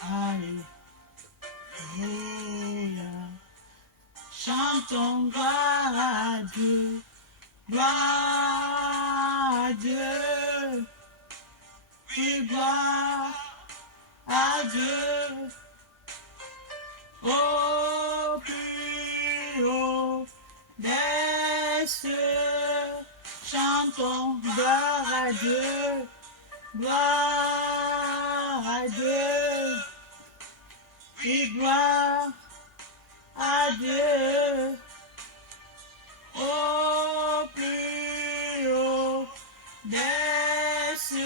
Alléluia. Chantons gloire à Dieu. Gloire à Dieu. Oui, gloire à Dieu. Au plus haut des cieux, chantons gloire à Dieu, gloire à Dieu, oui, gloire à Dieu, au plus haut des cieux.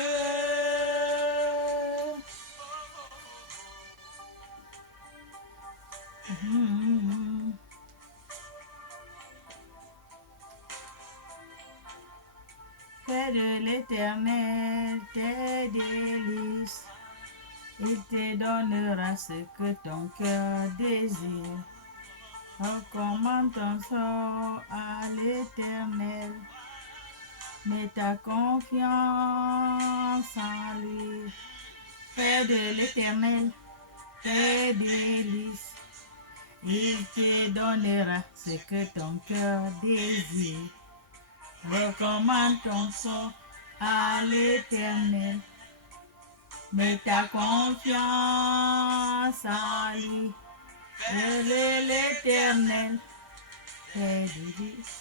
Fais de l'Éternel tes délices, il te donnera ce que ton cœur désire. Recommande ton sort à l'Éternel, mets ta confiance en lui. Fais de l'Éternel tes délices, il te donnera ce que ton cœur désire. Recommande ton sort à l'Éternel, mets ta confiance en lui. Fais de l'Éternel tes délices,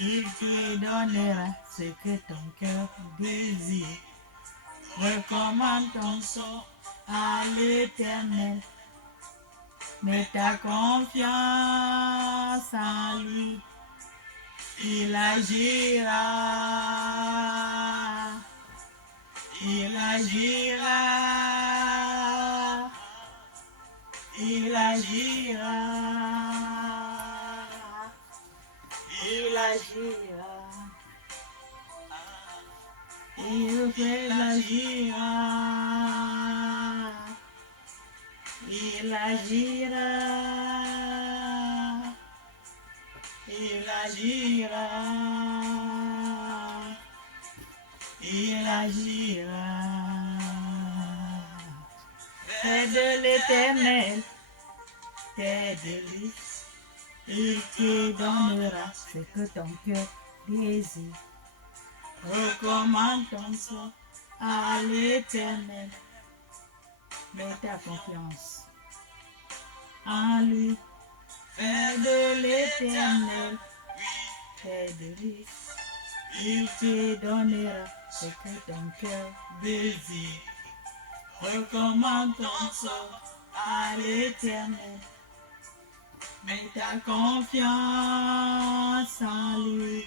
il te donnera ce que ton cœur désire. Recommande ton sort à l'Éternel, mets ta confiance en lui. Il agira, il agira, il agira, il agira, il fait agira, il agira. Il agira, il agira. Fais de l'Éternel tes délices, il te donnera ce que ton cœur désire. Recommande ton sort à l'Éternel, mets ta confiance en lui. Fais de l'Éternel tes délices, il te donnera ce que ton cœur désire. Recommande ton sort à l'Éternel, mets ta confiance en lui.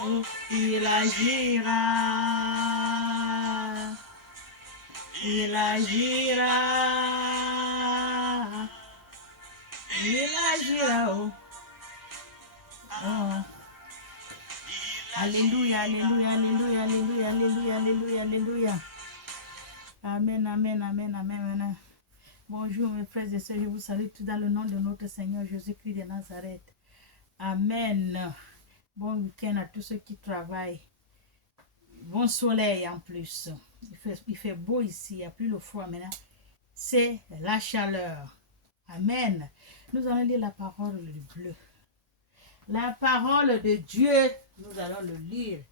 Oh, il agira, il agira, il agira, oh. Oh. Alléluia, alléluia, alléluia, alléluia, alléluia, alléluia, alléluia. Amen, amen, amen, amen, amen. Bonjour mes frères et sœurs, je vous salue tout dans le nom de notre Seigneur Jésus-Christ de Nazareth. Amen. Bon week-end à tous ceux qui travaillent. Bon soleil en plus. Il fait beau ici, il n'y a plus le froid maintenant. C'est la chaleur. Amen. Nous allons lire la parole du bleu. La parole de Dieu, nous allons le lire.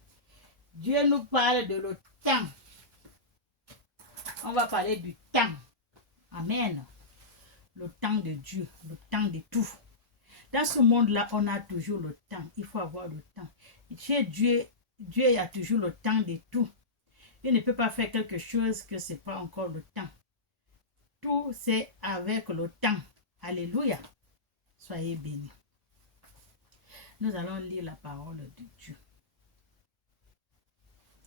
Dieu nous parle de le temps. On va parler du temps. Amen. Le temps de Dieu, le temps de tout. Dans ce monde-là, on a toujours le temps. Il faut avoir le temps. Chez Dieu, Dieu a toujours le temps de tout. Il ne peut pas faire quelque chose que ce n'est pas encore le temps. Tout, c'est avec le temps. Alléluia. Soyez bénis. Nous allons lire la parole de Dieu.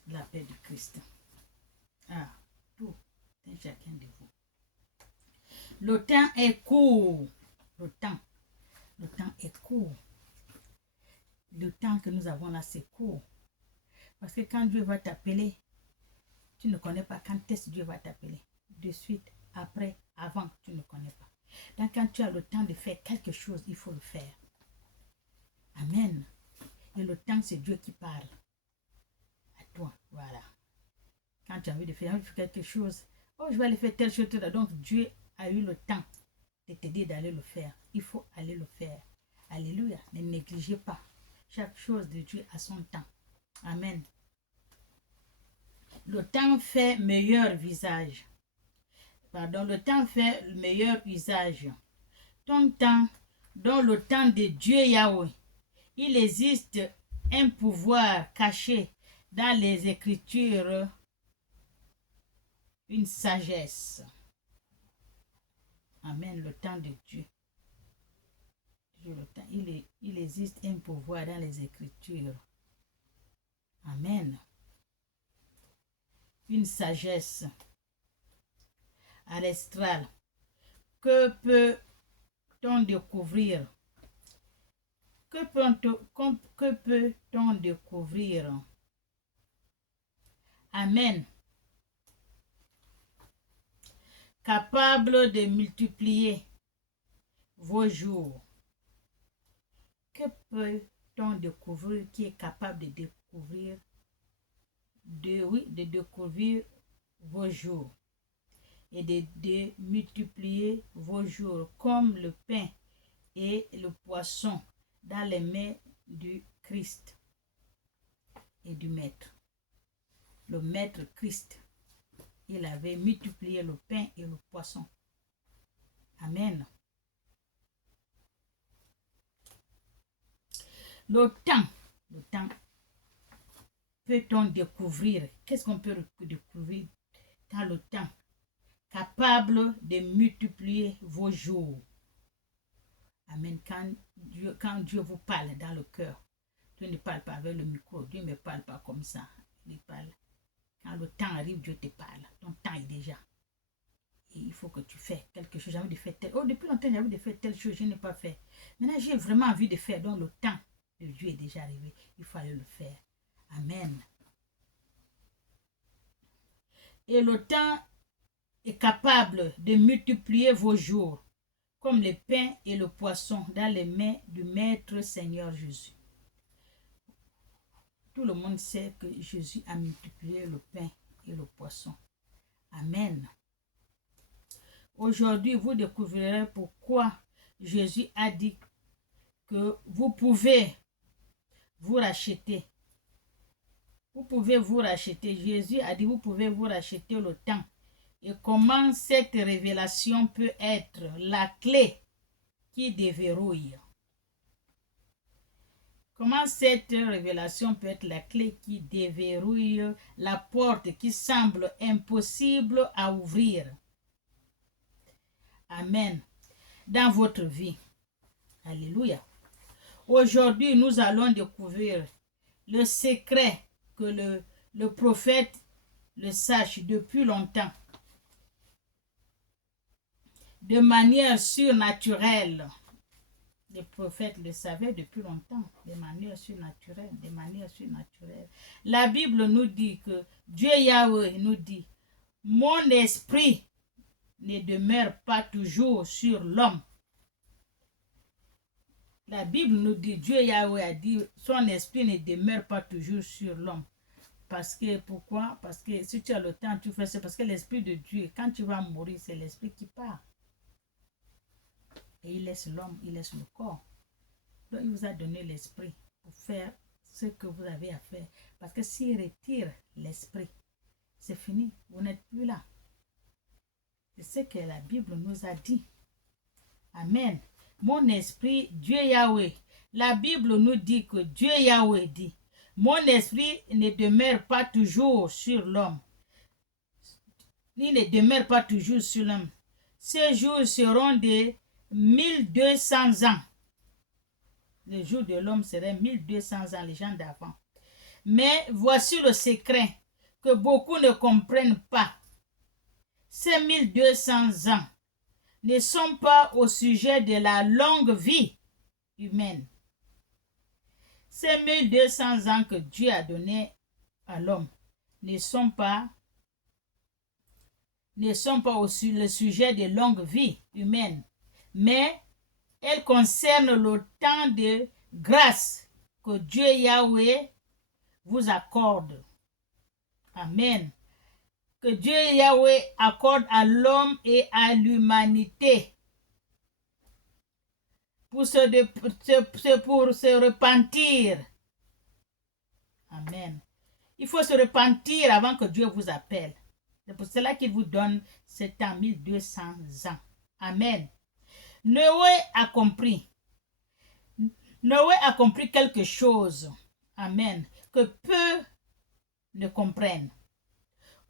La paix de Christ. Ah, tout et chacun de vous. Le temps est court. Le temps est court. Le temps que nous avons là, c'est court. Parce que quand Dieu va t'appeler, tu ne connais pas quand est-ce que Dieu va t'appeler. De suite, après, avant, tu ne connais pas. Donc quand tu as le temps de faire quelque chose, il faut le faire. Amen. Et le temps, c'est Dieu qui parle. À toi, voilà. Quand tu as envie de faire quelque chose, oh, je vais aller faire telle chose. Donc, Dieu a eu le temps de te dire d'aller le faire. Il faut aller le faire. Alléluia. Ne négligez pas. Chaque chose de Dieu a son temps. Amen. Le temps fait meilleur visage. Pardon, le temps fait meilleur usage. Ton temps, dans le temps de Dieu Yahweh, il existe un pouvoir caché dans les Écritures, une sagesse. Amen, le temps de Dieu. Il existe un pouvoir dans les Écritures. Amen. Une sagesse ancestrale. Que peut-on découvrir? Que peut-on découvrir? Amen. Capable de multiplier vos jours. Que peut-on découvrir qui est capable de découvrir, de découvrir vos jours et de multiplier vos jours comme le pain et le poisson dans les mains du Christ et du Maître. Le Maître Christ, il avait multiplié le pain et le poisson. Amen. Le temps, peut-on découvrir? Qu'est-ce qu'on peut découvrir dans le temps? Capable de multiplier vos jours. Amen. Quand Dieu vous parle dans le cœur, Dieu ne parle pas avec le micro, Dieu ne parle pas comme ça. Il parle. Quand le temps arrive, Dieu te parle. Ton temps est déjà. Et il faut que tu fasses quelque chose. J'ai envie de faire tel. Oh, depuis longtemps, j'ai envie de faire telle chose, je n'ai pas fait. Maintenant, j'ai vraiment envie de faire. Donc, le temps de Dieu est déjà arrivé. Il faut aller le faire. Amen. Et le temps est capable de multiplier vos jours, comme le pain et le poisson dans les mains du Maître Seigneur Jésus. Tout le monde sait que Jésus a multiplié le pain et le poisson. Amen. Aujourd'hui, vous découvrirez pourquoi Jésus a dit que vous pouvez vous racheter. Vous pouvez vous racheter. Jésus a dit vous pouvez vous racheter le temps. Et comment cette révélation peut être la clé qui déverrouille. Comment cette révélation peut être la clé qui déverrouille la porte qui semble impossible à ouvrir. Amen. Dans votre vie. Alléluia. Aujourd'hui, nous allons découvrir le secret que le prophète le sache depuis longtemps. De manière surnaturelle. Les prophètes le savaient depuis longtemps, de manière surnaturelle, de manière surnaturelle. La Bible nous dit que Dieu Yahweh nous dit, mon esprit ne demeure pas toujours sur l'homme. La Bible nous dit, Dieu Yahweh a dit, son esprit ne demeure pas toujours sur l'homme. Parce que, pourquoi? Parce que si tu as le temps, tu fais ça. Parce que l'esprit de Dieu, quand tu vas mourir, c'est l'esprit qui part. Et il laisse l'homme, il laisse le corps. Donc il vous a donné l'esprit pour faire ce que vous avez à faire. Parce que s'il retire l'esprit, c'est fini, vous n'êtes plus là. C'est ce que la Bible nous a dit. Amen. Mon esprit, Dieu Yahweh. La Bible nous dit que Dieu Yahweh dit, mon esprit ne demeure pas toujours sur l'homme. Il ne demeure pas toujours sur l'homme. Ces jours seront des 1200 ans. Le jour de l'homme serait 1200 ans, les gens d'avant. Mais voici le secret que beaucoup ne comprennent pas. Ces 1200 ans ne sont pas au sujet de la longue vie humaine. Ces 1200 ans que Dieu a donné à l'homme ne sont pas au sujet de longue vie humaine, mais elles concernent le temps de grâce que Dieu Yahweh vous accorde. Amen. que Dieu Yahweh accorde à l'homme et à l'humanité pour se repentir. Amen. Il faut se repentir avant que Dieu vous appelle. C'est pour cela qu'il vous donne ce temps, 1200 ans. Amen. Noé a compris. Noé a compris quelque chose. Amen. Que peu ne comprennent.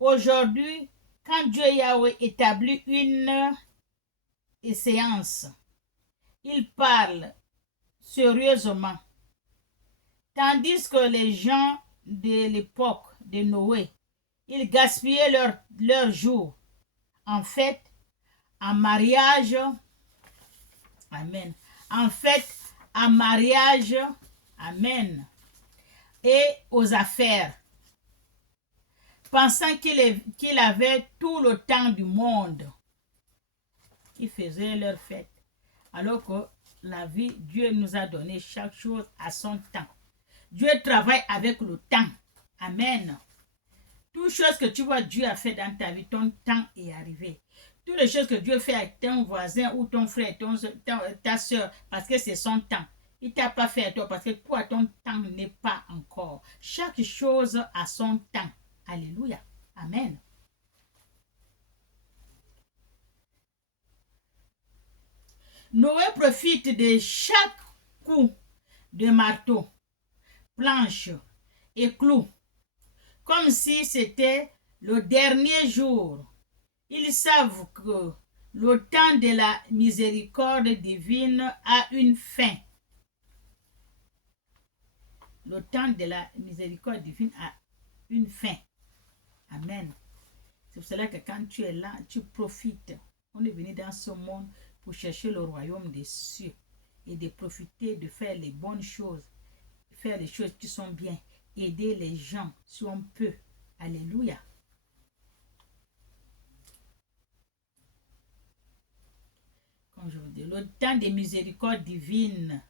Aujourd'hui, quand Dieu Yahweh établit une séance, il parle sérieusement. Tandis que les gens de l'époque de Noé, ils gaspillaient leur jour. En fait, en mariage, amen. En fait, en mariage, amen. Et aux affaires. Pensant qu'il avait tout le temps du monde. Ils faisaient leur fête. Alors que la vie, Dieu nous a donné chaque chose à son temps. Dieu travaille avec le temps. Amen. Toutes choses que tu vois Dieu a fait dans ta vie, ton temps est arrivé. Toutes les choses que Dieu fait avec ton voisin ou ton frère, ta soeur, parce que c'est son temps. Il ne t'a pas fait à toi parce que toi, ton temps n'est pas encore. Chaque chose a son temps. Alléluia. Amen. Noé profite de chaque coup de marteau, planche et clou, comme si c'était le dernier jour. Ils savent que le temps de la miséricorde divine a une fin. Le temps de la miséricorde divine a une fin. Amen. C'est pour cela que quand tu es là, tu profites. On est venu dans ce monde pour chercher le royaume des cieux et de profiter de faire les bonnes choses, faire les choses qui sont bien, aider les gens si on peut. Alléluia. Comme je vous dis, le temps de miséricorde divine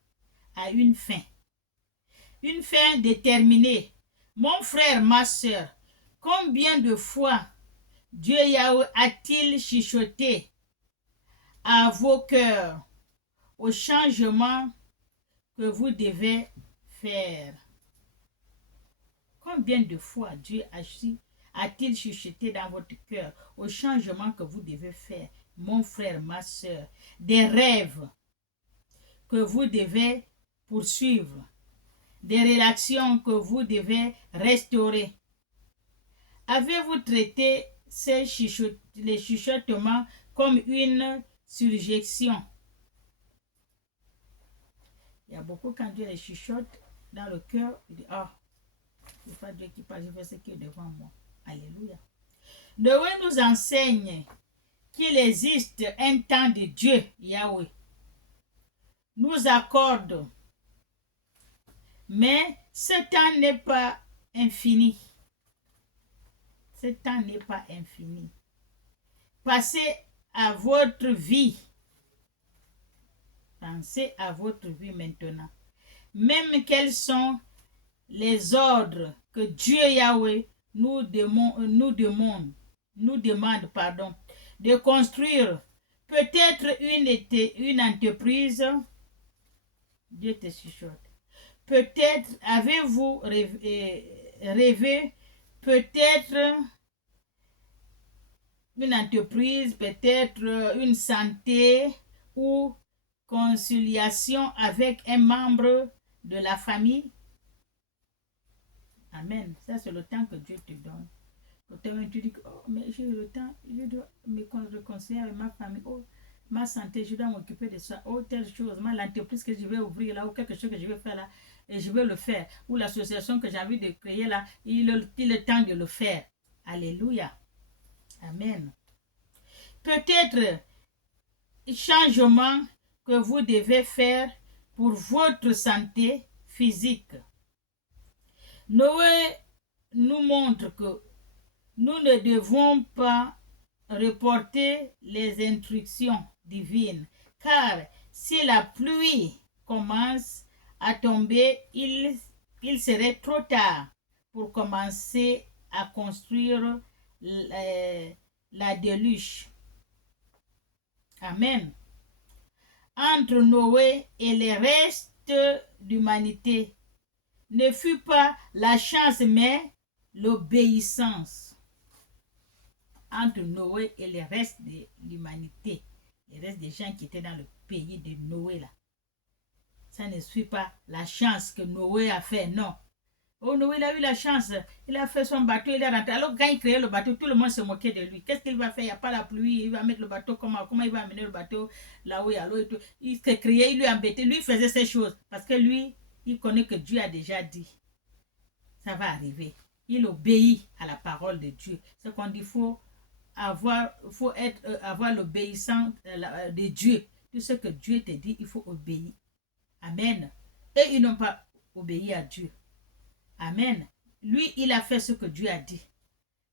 a une fin. Une fin déterminée. Mon frère, ma soeur, combien de fois Dieu Yahweh a-t-il chuchoté à vos cœurs au changement que vous devez faire? Combien de fois Dieu a-t-il chuchoté dans votre cœur au changement que vous devez faire, mon frère, ma soeur, des rêves que vous devez poursuivre, des relations que vous devez restaurer? Avez-vous traité les chuchotements comme une surjection? Il y a beaucoup quand Dieu les chuchote dans le cœur, il dit, ah, c'est pas Dieu qui parle, je fais ce qui est devant moi. Alléluia. Noé nous enseigne qu'il existe un temps de Dieu, Yahweh, nous accorde, mais ce temps n'est pas infini. Ce temps n'est pas infini. Passez à votre vie. Pensez à votre vie maintenant. Même quels sont les ordres que Dieu Yahweh nous demande de construire. Peut-être une entreprise. Dieu te chuchote. Peut-être avez-vous rêvé, peut-être une entreprise, peut-être une santé ou conciliation avec un membre de la famille. Amen. Ça, c'est le temps que Dieu te donne. Quand tu dis, oh, mais j'ai le temps, je dois me réconcilier avec ma famille. Oh, ma santé, je dois m'occuper de ça. Oh, telle chose, l'entreprise que je vais ouvrir là, ou quelque chose que je vais faire là, et je vais le faire. Ou l'association que j'ai envie de créer là, il est temps de le faire. Alléluia. Amen. Peut-être changement que vous devez faire pour votre santé physique. Noé nous montre que nous ne devons pas reporter les instructions divines, car si la pluie commence à tomber, il serait trop tard pour commencer à construire la déluge. Amen. Entre Noé et les restes d'humanité ne fut pas la chance, mais l'obéissance. Entre Noé et les restes de l'humanité, les restes des gens qui étaient dans le pays de Noé là. Ça ne suit pas la chance que Noé a fait, non. Oh, Noé, il a eu la chance. Il a fait son bateau, il est rentré. Alors, quand il créait le bateau, tout le monde se moquait de lui. Qu'est-ce qu'il va faire? Il n'y a pas la pluie, il va mettre le bateau comment il va amener le bateau là où il y a l'eau et tout. Il s'est créé, il lui embêtait. Lui, il faisait ces choses parce que lui, il connaît que Dieu a déjà dit. Ça va arriver. Il obéit à la parole de Dieu. C'est qu'on dit, avoir l'obéissance de Dieu. Tout ce que Dieu te dit, il faut obéir. Amen. Et ils n'ont pas obéi à Dieu. Amen. Lui, il a fait ce que Dieu a dit.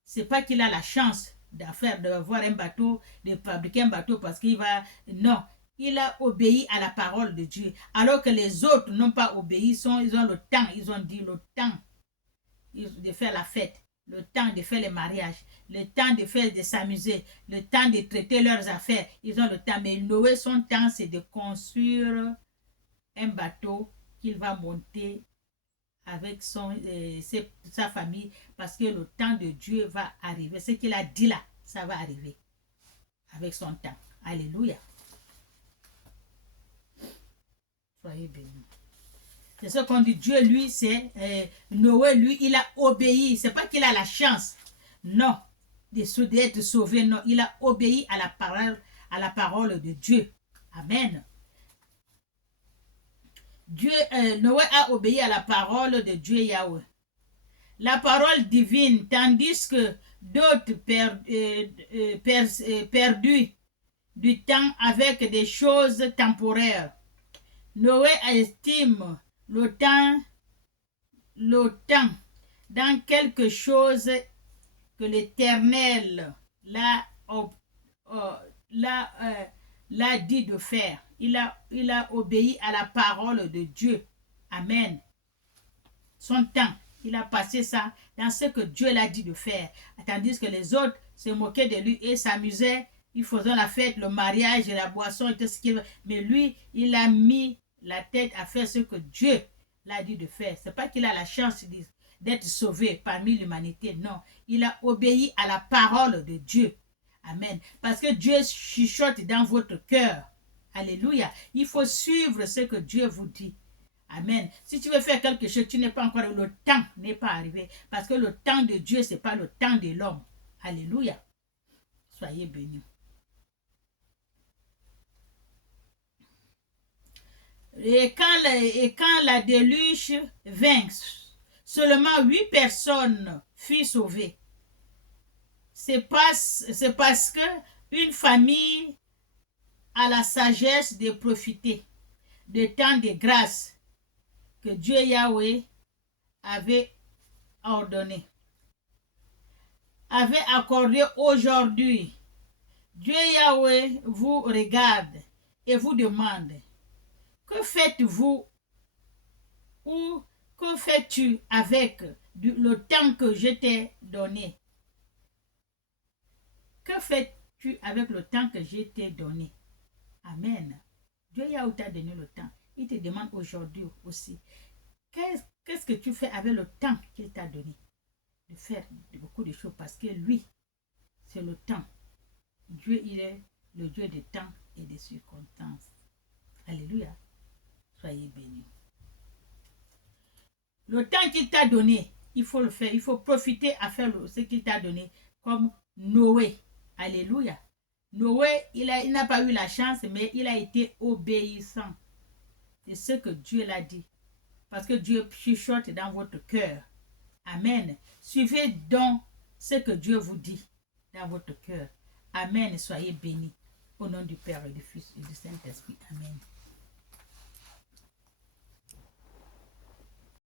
C'est pas qu'il a la chance d'avoir un bateau, de fabriquer un bateau parce qu'il va... Non. Il a obéi à la parole de Dieu. Alors que les autres n'ont pas obéi, ils ont le temps. Ils ont dit le temps de faire la fête, le temps de faire les mariages, le temps de s'amuser, le temps de traiter leurs affaires. Ils ont le temps. Mais Noé, son temps, c'est de construire un bateau qu'il va monter avec sa famille parce que le temps de Dieu va arriver. Ce qu'il a dit là, ça va arriver avec son temps. Alléluia. Soyez bénis. C'est ce qu'on dit. Dieu, lui, c'est Noé, lui, il a obéi. C'est pas qu'il a la chance, non, d'être sauvé. Non, il a obéi à la parole de Dieu. Amen. Noé a obéi à la parole de Dieu Yahweh. La parole divine, tandis que d'autres perdus du temps avec des choses temporaires. Noé estime le temps dans quelque chose que l'Éternel l'a dit de faire. Il a obéi à la parole de Dieu. Amen. Son temps, il a passé ça dans ce que Dieu l'a dit de faire. Tandis que les autres se moquaient de lui et s'amusaient. Ils faisaient la fête, le mariage, la boisson et tout ce qu'il veut. Mais lui, il a mis la tête à faire ce que Dieu l'a dit de faire. Ce n'est pas qu'il a la chance d'être sauvé parmi l'humanité. Non, il a obéi à la parole de Dieu. Amen. Parce que Dieu chuchote dans votre cœur. Alléluia. Il faut suivre ce que Dieu vous dit. Amen. Si tu veux faire quelque chose, tu n'es pas encore, le temps n'est pas arrivé. Parce que le temps de Dieu, ce n'est pas le temps de l'homme. Alléluia. Soyez bénis. Et quand la déluge vint, seulement 8 personnes furent sauvées. C'est parce que une famille a la sagesse de profiter du temps de grâce que Dieu Yahweh avait ordonné, avait accordé aujourd'hui. Dieu Yahweh vous regarde et vous demande: que faites-vous ou que fais-tu avec le temps que je t'ai donné? Que fais-tu avec le temps que je t'ai donné? Amen. Dieu Yahweh t'a donné le temps. Il te demande aujourd'hui aussi: qu'est-ce que tu fais avec le temps qu'il t'a donné? De faire beaucoup de choses parce que lui, c'est le temps. Dieu, il est le Dieu des temps et des circonstances. Alléluia. Soyez bénis. Le temps qu'il t'a donné, il faut le faire. Il faut profiter à faire ce qu'il t'a donné, comme Noé. Alléluia. Noé, il n'a pas eu la chance, mais il a été obéissant. C'est ce que Dieu l'a dit. Parce que Dieu chuchote dans votre cœur. Amen. Suivez donc ce que Dieu vous dit dans votre cœur. Amen. Soyez bénis. Au nom du Père et du Fils et du Saint-Esprit. Amen.